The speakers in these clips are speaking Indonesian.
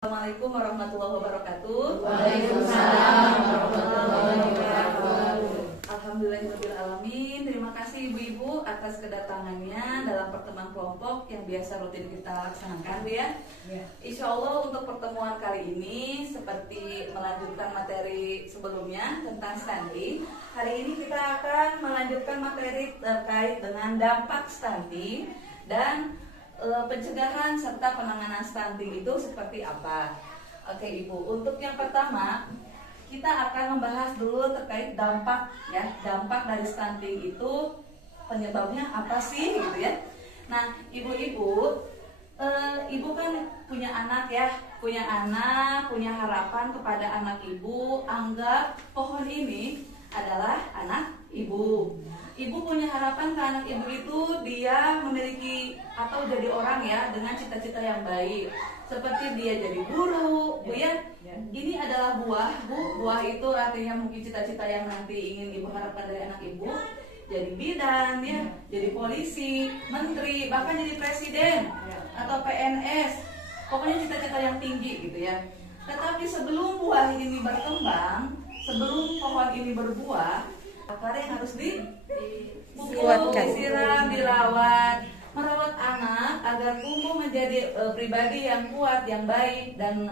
Assalamualaikum warahmatullahi wabarakatuh. Waalaikumsalam warahmatullahi wabarakatuh. Alhamdulillahirrahmanirrahim. Terima kasih ibu-ibu atas kedatangannya dalam pertemuan kelompok yang biasa rutin kita laksanakan, Bu ya. Insya Allah untuk pertemuan kali ini seperti melanjutkan materi sebelumnya tentang stunting. Hari ini kita akan melanjutkan materi terkait dengan dampak stunting dan pencegahan serta penanganan stunting itu seperti apa. Oke Ibu, untuk yang pertama kita akan membahas dulu terkait dampak ya. Dampak dari stunting itu penyebabnya apa sih gitu ya. Nah ibu-ibu, ibu kan punya anak ya, punya harapan kepada anak ibu. Anggap pohon ini adalah anak ibu. Ibu punya harapan ke anak ibu itu dia memiliki atau jadi orang ya dengan cita-cita yang baik. Seperti dia jadi guru, Bu ya. Ini adalah buah, Bu. Buah itu artinya mungkin cita-cita yang nanti ingin ibu harapkan dari anak ibu. Jadi bidan ya, jadi polisi, menteri, bahkan jadi presiden atau PNS. Pokoknya cita-cita yang tinggi gitu ya. Tetapi sebelum buah ini berkembang, sebelum pohon ini berbuah, akarnya yang harus dipupuk, disiram, dirawat. Merawat anak agar tumbuh menjadi pribadi yang kuat, yang baik dan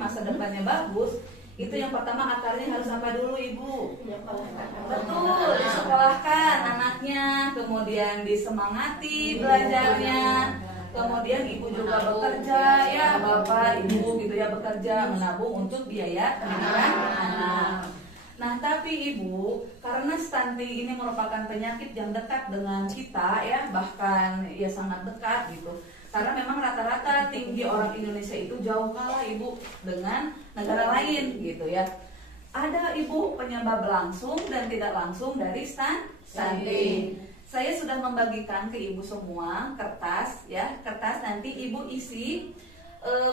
masa depannya bagus. Itu yang pertama, akarnya harus apa dulu Ibu? Betul, disekolahkan anaknya, kemudian disemangati belajarnya. Kemudian ibu juga bekerja ya, bapak, ibu gitu ya, bekerja menabung untuk biaya pendidikan anak. Nah tapi ibu, karena stunting ini merupakan penyakit yang dekat dengan kita ya, bahkan ya sangat dekat gitu. Karena memang rata-rata tinggi orang Indonesia itu jauh kalah ibu dengan negara lain gitu ya. Ada ibu penyebab langsung dan tidak langsung dari stunting. Saya sudah membagikan ke ibu semua kertas ya, kertas nanti ibu isi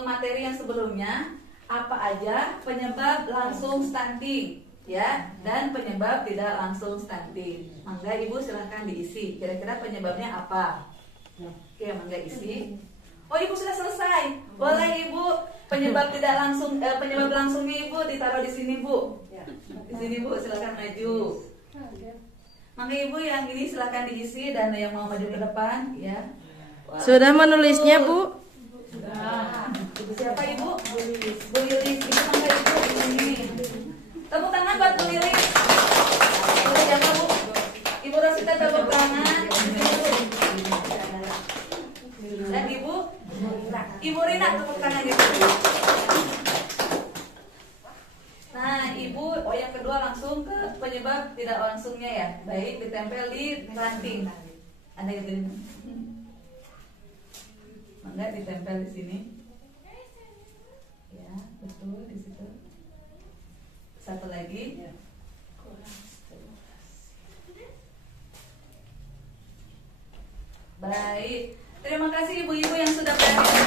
materi yang sebelumnya apa aja penyebab langsung stunting ya, dan penyebab tidak langsung stunting. Mangga ibu silahkan diisi. Kira-kira penyebabnya apa? Oke, mangga isi. Oh ibu sudah selesai. Boleh ibu penyebab tidak langsung, penyebab langsungnya ibu ditaruh di sini Bu. Di sini Bu, silahkan maju. Mangga ibu yang ini silahkan diisi dan yang mau maju ke depan ya. Wah. Sudah menulisnya Bu? Sudah. Ibu siapa ibu? Bu Lilis. Bu Lilis. Ibu mangga ibu di sini. Tepuk tangan buat Bu Lilis. Boleh jangan Bu. Ibu Rosita tepuk tangan. Dan Ibu Rina tepuk tangan gitu. Nah Ibu, yang kedua langsung ke penyebab tidak langsungnya ya. Baik, ditempel di ranting. Ada yang terima? Mangga ditempel di sini. Ya, betul di situ. Satu lagi. Baik, terima kasih ibu-ibu yang sudah berani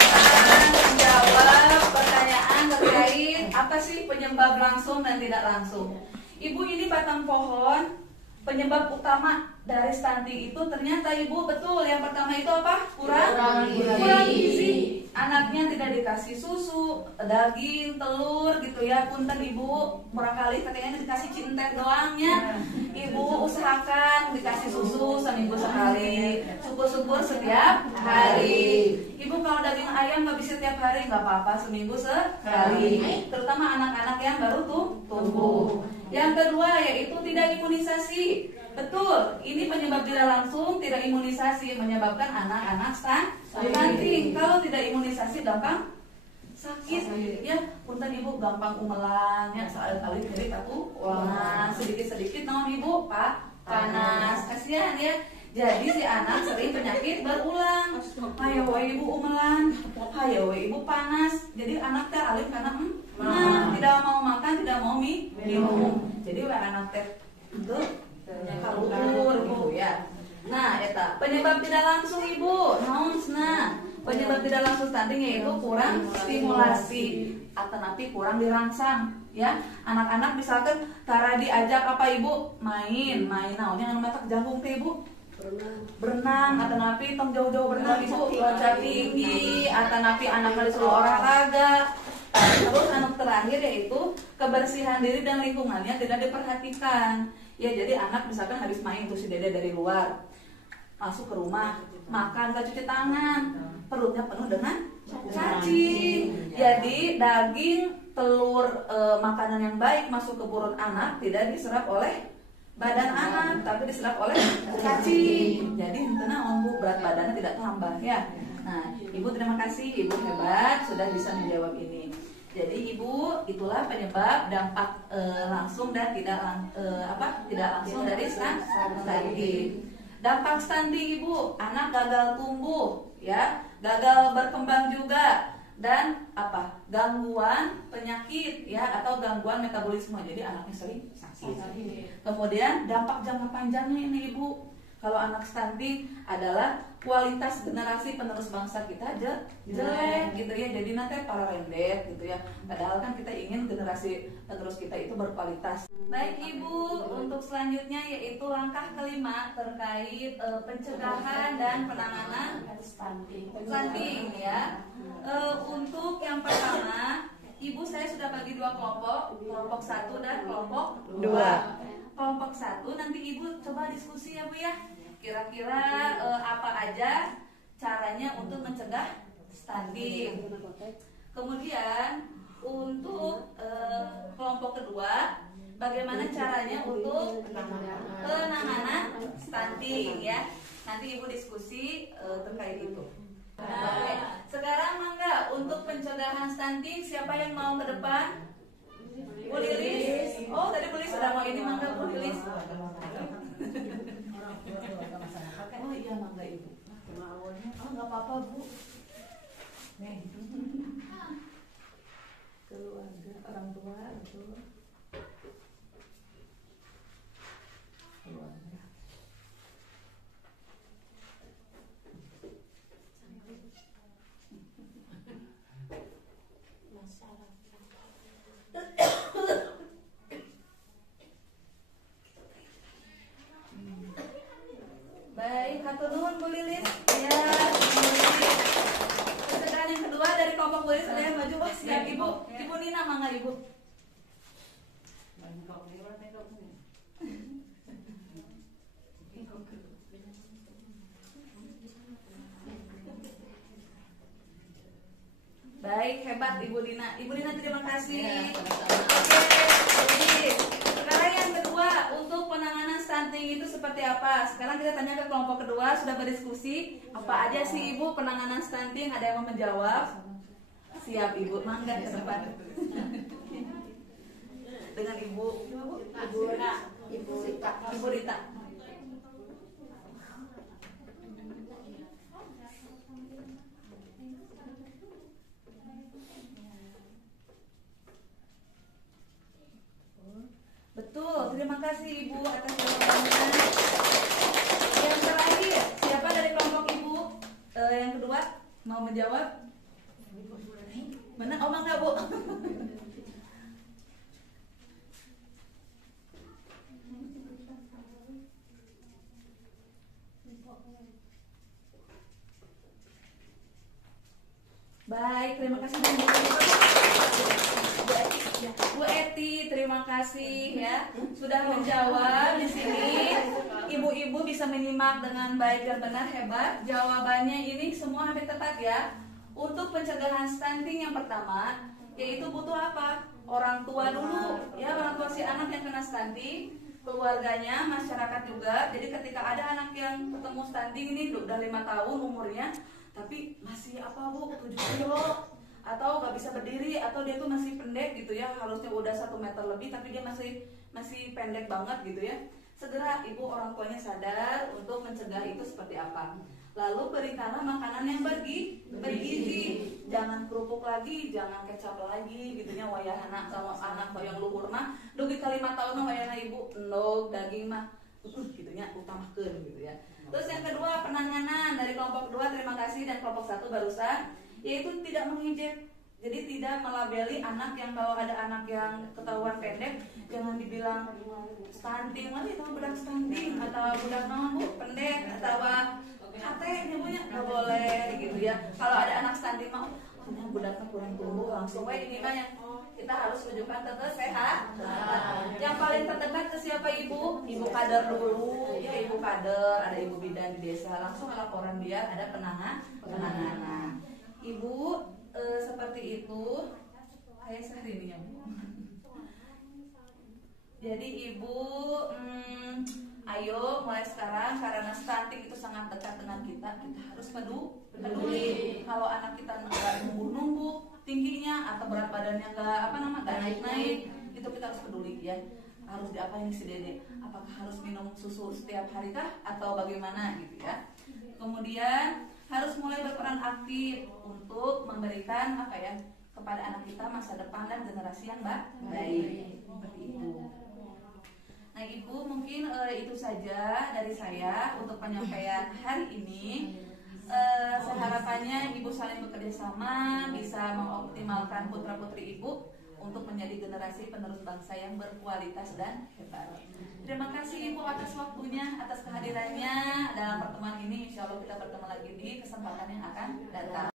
menjawab pertanyaan terkait apa sih penyebab langsung dan tidak langsung. Ibu, ini batang pohon. Penyebab utama dari stunting itu ternyata ibu betul. Yang pertama itu apa? Kurang gizi. Anaknya tidak dikasih susu, daging, telur gitu ya. Punten ibu, barangkali katanya dikasih cinta doangnya. Ibu usahakan dikasih susu seminggu sekali, syukur-syukur setiap hari. Ibu kalau daging ayam nggak bisa setiap hari, nggak apa-apa, seminggu sekali. Terutama anak-anak yang baru tumbuh. Yang kedua yaitu tidak imunisasi. Betul, ini penyebab tidak langsung tidak imunisasi menyebabkan anak-anak stunting. Kalau tidak imunisasi gampang sakit ya. Punten ibu gampang umelang ya, soal kali jadi aku wah sedikit-sedikit naon ibu panas kasihan ya. Jadi si anak sering penyakit berulang. Hayo we ibu umelan, hayo we ibu panas. Jadi anak teh alim karena tidak mau makan, tidak mau minum. Jadi we anak teh itu kalur ibu ya. Nah, eta penyebab tidak langsung ibu. Nah, penyebab tidak langsung stunting yaitu kurang stimulasi atau napi kurang dirangsang ya. Anak-anak misalkan tara diajak apa ibu main naonnya anu matak jagung teh ibu berenang atau napi tong jauh-jauh berenang ibu loncat tinggi atau napi anak disuruh olahraga Terus anak terakhir yaitu kebersihan diri dan lingkungannya tidak diperhatikan. Ya, jadi anak misalkan habis main tuh si dede dari luar, masuk ke rumah, makan gak cuci tangan, perutnya penuh dengan cacing. Jadi daging, telur, makanan yang baik masuk ke perut anak tidak diserap oleh badan anak, tapi diserap oleh cacing. Jadi tenang, berat badannya tidak tambah ya. Nah, Ibu terima kasih, Ibu hebat sudah bisa menjawab ini. Jadi Ibu, itulah penyebab dampak langsung dan tidak langsung dari stunting. Dampak stunting Ibu, anak gagal tumbuh, ya, gagal berkembang juga, dan gangguan penyakit, ya, atau gangguan metabolisme. Jadi anaknya sering sakit. Kemudian dampak jangka panjangnya ini Ibu, kalau anak stunting adalah kualitas generasi penerus bangsa kita jelek gitu ya. Jadi nanti para rendet gitu ya. Padahal kan kita ingin generasi penerus kita itu berkualitas. Baik Ibu, untuk selanjutnya yaitu langkah kelima terkait pencegahan dan penanganan stunting ya. Untuk yang pertama, Ibu saya sudah bagi dua kelompok 1 dan kelompok 2. Kelompok 1 nanti Ibu coba diskusi ya Bu ya. Kira-kira apa aja caranya untuk mencegah stunting. Kemudian untuk kelompok kedua, bagaimana caranya untuk penanganan stunting ya. Nanti Ibu diskusi terkait itu. Nah, sekarang mangga untuk pencegahan stunting siapa yang mau ke depan? Bu Lilis. Oh, tadi Bu Lilis sudah mau ini, mangga Bu Lilis. Oh iya, mangga Ibu. Oh, nggak apa-apa Bu. Keluarga, orang tua itu. Keluarga. Baik, hatur nuhun Bu Lilis. Ya, pencegahan yang kedua dari kelompok Bu Lilis ada yang maju. Wah, siap Ibu. Ibu Nina, mangga Ibu. Baik, hebat Ibu Dina. Ibu Dina terima kasih. Oke, jadi sekarang yang kedua untuk penanganan stunting itu seperti apa? Sekarang kita tanya ke kelompok kedua, sudah berdiskusi apa aja sih Ibu penanganan stunting? Ada yang mau menjawab? Siap Ibu, mangga ke depan. Dengan Ibu Rita. Betul, terima kasih Ibu atas jawabannya. Yang terakhir, siapa dari kelompok Ibu? Yang kedua, mau menjawab? Mana? Oh, mangga Bu. Baik, terima kasih Bu Eti, terima kasih ya sudah menjawab di sini. Ibu-ibu bisa menyimak dengan baik dan benar, hebat. Jawabannya ini semua hampir tepat ya. Untuk pencegahan stunting yang pertama yaitu butuh apa? Orang tua dulu ya, orang tua si anak yang kena stunting, keluarganya, masyarakat juga. Jadi ketika ada anak yang ketemu stunting ini udah 5 tahun umurnya, tapi masih Bu 7 kilo atau nggak bisa berdiri atau dia tuh masih pendek gitu ya, harusnya udah 1 meter lebih tapi dia masih pendek banget gitu ya. Segera ibu orang tuanya sadar untuk mencegah itu seperti apa. Lalu berikanlah makanan yang bergizi, jangan kerupuk lagi, jangan kecap lagi gitu ya. Wayahana sama anak yang luhur mah dugi ka 5 tahun wayahna ibu endog daging mah gitu ya, utamakeun gitu ya. Terus yang kedua, penanganan dari kelompok 2 terima kasih dan kelompok 1 barusan, yaitu tidak menginjek. Jadi tidak melabeli anak yang, kalau ada anak yang ketahuan pendek jangan dibilang stunting, itu budak stunting atau budak Bu pendek atau kate punya nggak boleh gitu ya. Kalau ada anak stunting mau budaknya kurang tumbuh langsung ini mah yang kita harus rujukan ke sehat. Yang paling terdekat ke siapa ibu? Ibu kader dulu, ya ibu kader, ada ibu bidan di desa, langsung laporan biar ada penanganan. Ibu seperti itu, kayak sehari ini ya bu. Jadi ibu, ayo mulai sekarang karena stunting itu sangat dekat dengan kita harus peduli. Kalau anak kita nggak numbuh tingginya atau berat badannya nggak naik, itu kita harus peduli ya. Harus diapain si dede? Apakah harus minum susu setiap hari kah atau bagaimana gitu ya? Kemudian harus mulai berperan aktif untuk memberikan kepada anak kita masa depan dan generasi yang baik. Seperti itu. Nah ibu mungkin itu saja dari saya untuk penyampaian hari ini. Seharapannya ibu saling bekerja sama bisa mengoptimalkan putra putri ibu untuk menjadi generasi penerus bangsa yang berkualitas dan hebat. Terima kasih ibu atas waktunya, atas kehadirannya dalam pertemuan ini. Insya Allah kita bertemu lagi di kesempatan yang akan datang.